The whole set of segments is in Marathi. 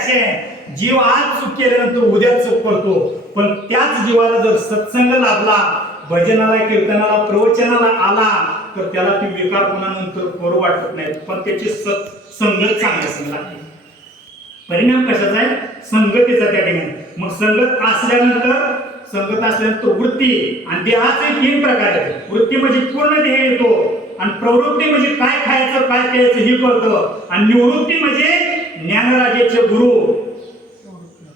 असे आहे जीव आज चूक केल्यानंतर उद्या चूक करतो. पण त्याच जीवाला जर सत्संग लाभला भजनाला कीर्तनाला प्रवचनाला आला तर त्याला ती विकारपणा नंतर करू वाटत नाही. पण त्याची संगत चांगली असेल परिणाम कशाचा आहे? संगतीचा त्या ठिकाणी. मग संगत असल्यानंतर संगत असल्यानंतर वृत्ती. आणि देहाचे तीन प्रकार आहेत वृत्ती म्हणजे पूर्ण देह येतो. आणि प्रवृत्ती म्हणजे काय खायचं काय प्यायचं हे कळतं. आणि निवृत्ती म्हणजे ज्ञानराजेचे गुरु.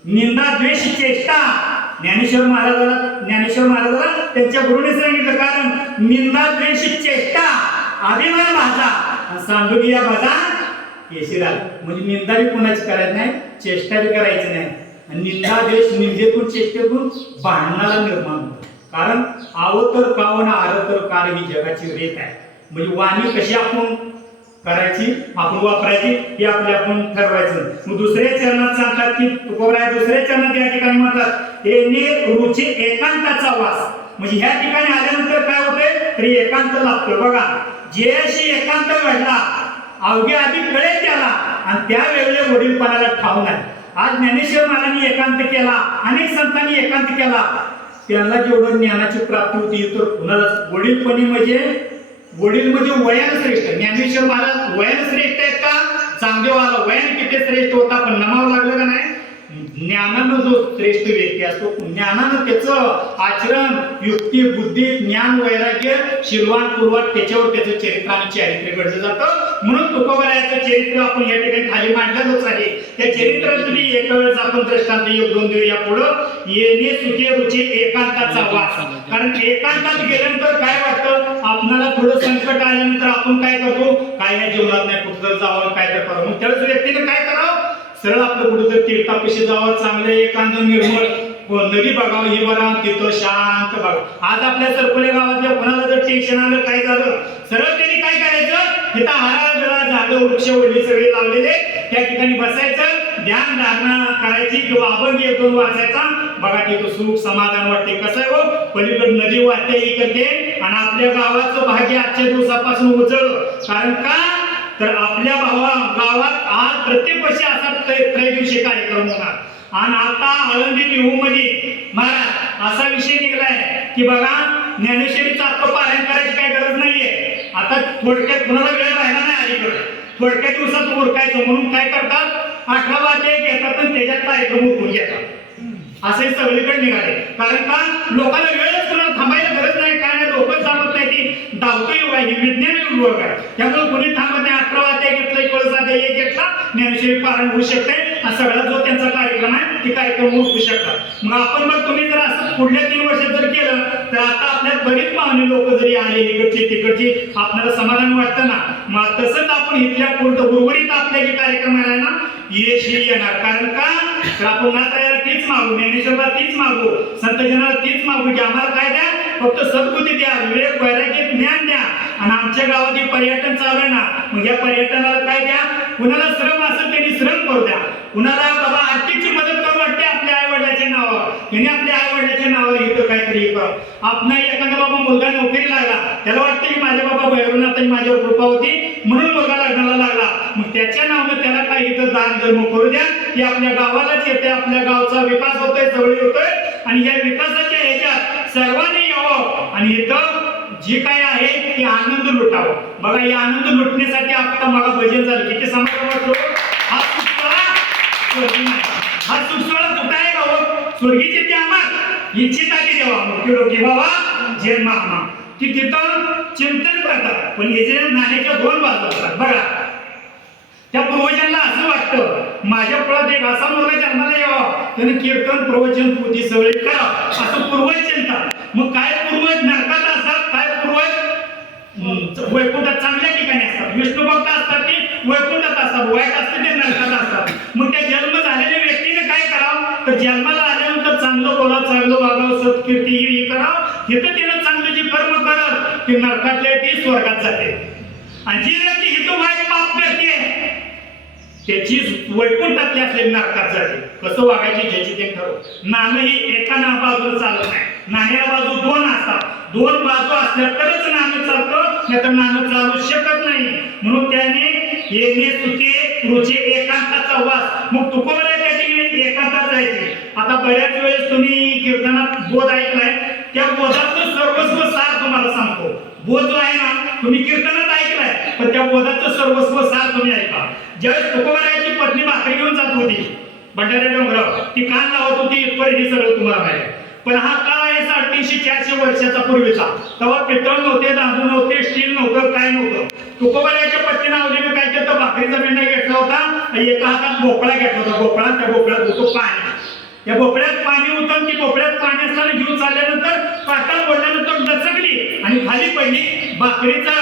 निंदा द्वेष चेष्टा. ज्ञानेश्वर महाराजाला ज्ञानेश्वर महाराजाला त्यांच्या गुरुने सांगितलं कारण निंदा द्वेष चेष्टा अभिमान भाषा आणि या भाषा केशिरा म्हणजे निंदा बी कोणाची करायची नाही चेष्टा बी करायची नाही. आणि निंदा द्वेष निंदेतून चेष्टेतून भांडणाला निर्माण होतो. कारण आवतर तर आरतर ना तर कार ही जगाची रेत आहे. म्हणजे वाणी कशी आपण करायची आपण वापरायची हे आपले आपण ठरवायचं. मग दुसऱ्या चरणात सांगतात की तुकोबराय दुसऱ्या चरणात या ठिकाणी म्हणतात येणे रुची एकांताचा वास. म्हणजे ह्या ठिकाणी आल्यानंतर काय होतंय? तरी एकांत लागतो बघा जे अशी एकांत घडला अवघे आधी कळेल त्याला आणि त्या वेळेला वडीलपणाला ठाव नाही. आज ज्ञानेश्वर महाराजांनी एकांत केला अनेक संतांनी एकांत केला. त्यांना जेवढं ज्ञानाची प्राप्ती होती तर कुणाला वडीलपणी म्हणजे वडील म्हणजे वयान श्रेष्ठ. ज्ञानेश्वर महाराज वयान श्रेष्ठ आहेत का? चांगदेवाला वयान किती श्रेष्ठ होता? पण नमावं लागलं का नाही? ज्ञानानं जो श्रेष्ठ व्यक्ती असतो ज्ञानानं त्याचं आचरण युक्ती बुद्धी ज्ञान वैराग्य शिलवान पूर्वात त्याच्यावर त्याचं चरित्र आणि चारित्र्य घडलं जातं. म्हणून तुकोबरायाचं चरित्र आपण या ठिकाणी खाली मांडलेलंच आहे. त्या चरित्रातली एका वेळेस आपण दृष्टांत योग दोन देऊया पुढं. येणे सुखे रुचे एकांताचा वास. कारण एकांतात गेल्यानंतर काय वाटतं? आपल्याला थोडं संकट आल्यानंतर आपण काय करतो? काय या जीवनात नाही कुठं जावं काय तर करावं. मग त्यावेळेस व्यक्तीने काय करावं? सरळ आपलं कुठं तर तीर्थापाशी जावं चांगलं एकांत निर्मळ. हो, नदी बघावं हे बघा तिथं शांत बघा आज आपल्या सरपले गावातल्या कोणाला जर टेन्शन आलं काय झालं? सरळ त्यांनी काय करायचं? तिथं हारा बिरा झाडं वृक्ष वडली सगळे लावलेले त्या ठिकाणी बसायचं ध्यान धारणा करायची किंवा अभंग एक दोन वाचायचा. बघा तिथं सुख समाधान वाटते. कसं आहे हो? पलीकडे नदी वाटते इकडे आणि आपल्या गावाचं भाग्य आजच्या दिवसापासून उचल कारण का? तर आपल्या भावा गावात आज प्रत्येक वर्षी असा त्रय त्रयोदशी कार्यक्रम होणार. आणि आता आळंदी देहू मध्ये महाराज असा विषय निघलाय की बघा ज्ञानेश्वरीचं आता पारायण करायची काय गरज नाहीये. आता थोडक्यात कुणाला वेळ राहिला नाही अलीकडे. थोडक्या दिवसात उरकायचं. म्हणून काय करतात? अठरा वाजे घेतात आणि त्याच्यात कार्यक्रम उरकून घेतात. असे सगळीकडे निघाले. कारण का? लोकांना वेळच तुला थांबायला गरज नाही. काय नाही? लोक थांबत नाही ती धावतो युग आहे विज्ञान युग आहे. त्यामुळे कोणी थांबत नाही. एक घेतला ज्ञानेश्वरी पारायण होऊ शकते आणि सगळा जो त्यांचा कार्यक्रम आहे ते कार्यक्रम उरकू शकतात. मग आपण मग तुम्ही जर असं पुढल्या तीन वर्षात जर केलं तर आता आपल्यात बरीच पाहुणे लोक जरी आले इकडची तिकडची आपल्याला समाधान वाटतं ना? मग तसंच आपण इथल्या पुढं उर्वरित आपल्या जे कार्यक्रम आहे ना यश येणार. कारण का? तर आपण नाताळ्याला तीच मागू ज्ञानेश्वरला तीच मागू संत जनाला तीच मागू की आम्हाला काय द्या? फक्त सद्बुद्धी द्या विवेक वैराग्य ज्ञान द्या. आणि आमच्या गावात हे पर्यटन चालू आहे ना मग या पर्यटनाला काय द्या? कुणाला श्रम असेल त्यांनी श्रम करू द्या. कुणाला बाबा आर्थिकची मदत करू वाटते आपल्या आई वडिलाच्या नावावर? त्यांनी आपल्या आई वडिलाच्या नावावर येतो काहीतरी आपण एखादा बाबा मुलगा नोकरी लागला त्याला वाटतं की माझ्या बाबा भैरवनाथ माझ्यावर कृपा होती म्हणून मुलगा लग्नाला लागला. मग त्याच्या नावानं त्याला काही इथं दान धर्म करू द्या. की आपल्या गावालाच येते आपल्या गावचा विकास होतोय जवळ होतोय. आणि या विकासाच्या ह्याच्यात सर्वांनी जे काय आहे ते आनंद लुटावं. बघा या आनंद लुटण्यासाठी आता मला भजन झालं किती समाधान वाटलो हा सुखसोळा हा सुखसोळा कुठं आहे गाव स्वर्गीचे ते आम्हाला इच्छित आहे देवा मृत्यू बाबा जन्म आम्हा. की तिथं चिंतन करतात. पण हे जे नाण्याच्या दोन बाजू असतात. बघा त्या पूर्वजांना असं वाटतं माझ्या कुळात एक असा मुलगा जन्माला यावा. त्याने कीर्तन प्रवचन पूर्ती सगळे करा असं पूर्वज चिंतात मग काय पूर्वज ना असतात काय पूर्वज हम्म, वैकुंठात चांगल्या ठिकाणी असतात. विष्णू भक्त असतात ते वैकुंठात असतात. वाईट असते ते नरकात असतात. मग त्या जन्म झालेल्या व्यक्तीने काय करावं? तर जन्माला आल्यानंतर चांगलं बोला चांगलं वागावं सत्कीर्ती हे करावं. करावं तर तिनं चांगलं जे कर्म करत ते नरकातले ते स्वर्गात जाते. आणि जी व्यक्ती हिथं वाईट पाप करते त्याची वैकुंठातली असलेली नरकात जाते कसं वागायचे ज्याची ते ठरव. नाणं ही एका ना बाजूला चालत नाही. नाण्याला बाजू दोन असतात. दोन बाजू असल्या तरच नाणं चालतं नाही तर नाणं चालू शकत नाही. म्हणून त्याने येणे सुखे रुचे एकांताचा वास. मग तुकोबरा त्या ठिकाणी एकांतात जायचे. आता बऱ्याच वेळेस तुम्ही कीर्तनात बोध ऐकलाय. त्या बोधाचं सर्वस्व सार तुम्हाला सांगतो. बोध जो आहे ना तुम्ही कीर्तनात ऐकलाय पण त्या बोधाचं सर्वस्व सार तुम्ही ऐका. ज्यावेळेस तुकोबरायाची पत्नी भाकरी घेऊन जात होती भंडारे डोंगराव ती कान लावत होती इथपर्यंत हे सगळं तुम्हाला माहिती पण हा काळ आहे साडेतीनशे चारशे वर्षाचा पूर्वीचा. तेव्हा पितळ नव्हते दांदू नव्हते स्टील नव्हतं काय नव्हतं. तुकोबरायाच्या पत्नीनं आवडीने काय केलं तर भाकरीचा मेंढा घेतला होता एका हातात भोपळा घेतला होता. भोपळा त्या भोपळ्यात होतो पाणी. या भोपळ्यात पाणी होतं ती भोपळ्यात पाणी असताना घेऊन चालल्यानंतर पाटाल पडल्यानंतर डचकली आणि खाली पडली. भाकरीचा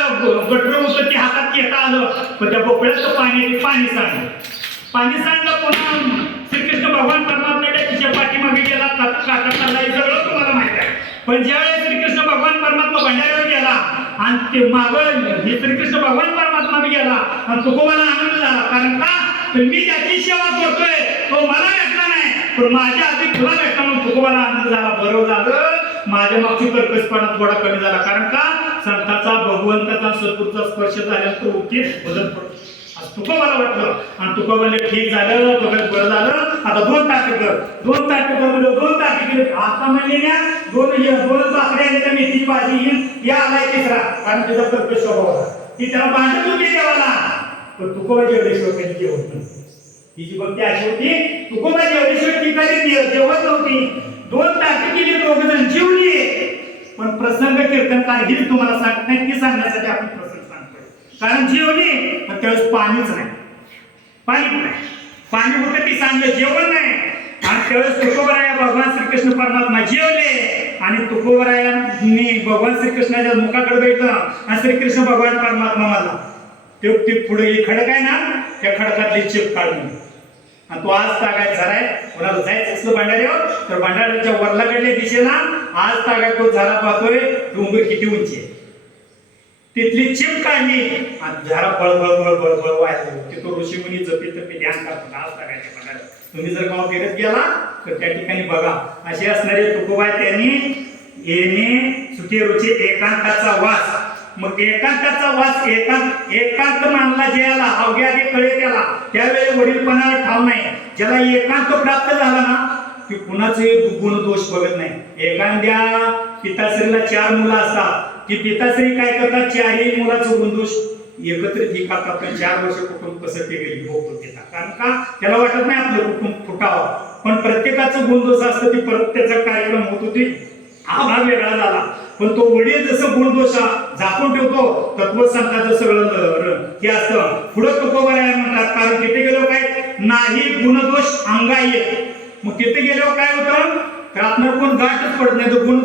गटर होतं ते हातात घेता आलं. पण त्या भोपळ्याचं पाणी पाणी सांडलं पाणी सांडलं पुन्हा श्रीकृष्ण भगवान परमात्म्याच्या तिच्या पाठीमागे गेला. काका चालला हे सगळं तुम्हाला माहीत आहे. पण ज्यावेळेस श्रीकृष्ण भगवान परमात्मा भंडाऱ्यावर गेला आणि ते माग हे श्रीकृष्ण भगवान परमात्मा मी गेला आणि तुकोबाला आनंद झाला. कारण का? तर मी ज्याची सेवा करतोय. तो मला भेटला नाही. पण माझ्या आधी तुला भेटला म्हणून तुकोबाला आनंद झाला. बरोबर झालं. माझ्या मागची कर्कशपणा थोडा कमी झाला. कारण का? संताचा भगवंताचा सद्गुरूचा स्पर्श झाल्यानंतर उठीत बदल पडतो तुका मला वाटलं. आणि तुका म्हणले ठीक झालं बघत बरं झालं. आता दोन ताटे कर. दोन ताटे कर म्हणजे दोन ताटे केले. आता म्हणले ना दोन दोन भाकऱ्या आल्या मेथीची भाजी येईल. या आलाय तिसरा. कारण त्याचा कर्कश स्वभाव होता. ती त्याला भांडत होती देवाला. पण तुकोबा जेवढेश्वर काही जेवत नव्हती तिची भक्ती अशी होती तुकोबा जेवढेश्वर ठिकाणी जेवत नव्हती दोन ताटे केली दोघ जण जेवली पण प्रसंग कीर्तनकार ही तुम्हाला सांगत नाही ते सांगण्यासाठी आपण प्रसंग सांगतोय. कारण जेवली पण त्यावेळेस पाणीच नाही. पाणी नाही पाणी होतं ती सांगलं जेवण नाही. आणि त्यावेळेस तुकोबराया भगवान श्रीकृष्ण परमात्मा जेवले आणि तुकोबरायांनी भगवान श्रीकृष्णाच्या मुखाकडे बघितलं आणि श्रीकृष्ण भगवान परमात्मा मला ते ते पुढे खडक आहे ना त्या खडकातली चिप काढली आणि तो आज तागायचा झालाय. कोणाला जायचं असलं भांडाऱ्यावर तर भांडाऱ्याच्या वरलाकडल्या दिशेला. आज तागायत तो झाला पाहतोय डोंगर किती उंची आहे. तिथली चिप काढली झाला झाडा बळ बळ बळ तिथं तो ऋषी मुनी जपी तपी ध्यान करतात आज तागायच्या भांडाऱ्यावर तुम्ही जर गाव फिरत गेला तर त्या ठिकाणी बघा. असे असणारे तुकोबाय त्यांनी येणे सुखी रुची एकांताचा वास मग एकांताचा वास एकांत एकांत मानला ज्याला अवघ्या कळे त्याला. त्यावेळी वडीलपणाला ठाव नाही. ज्याला एकांत प्राप्त झाला ना की कुणाचे गुण दोष बघत नाही. एखाद्या पिताश्रीला चार मुलं असतात की पिताश्री काय करतात? चारही मुलाचं गुणदोष एकत्रित ही करतात? पण चार वर्ष कुटुंब कसं ते गेली भोगतो देतात कारण का? त्याला वाटत नाही आपलं कुटुंब फुटावं. पण प्रत्येकाचं गुणदोष असतं ती परत त्याचा कार्यक्रम होत होती हा भाग वेगळा झाला पण तो वडील जसं गुणदोष झाकून ठेवतो तत्वसंताचं सगळं र- हे असतं. पुढं तुकोबर आहे म्हणतात कारण तिथे गेलो काय? नाही गुणदोष अंगा येत. मग तिथे गेल्यावर काय होतं? रात्र कोण गाठच पडत नाही तो गुण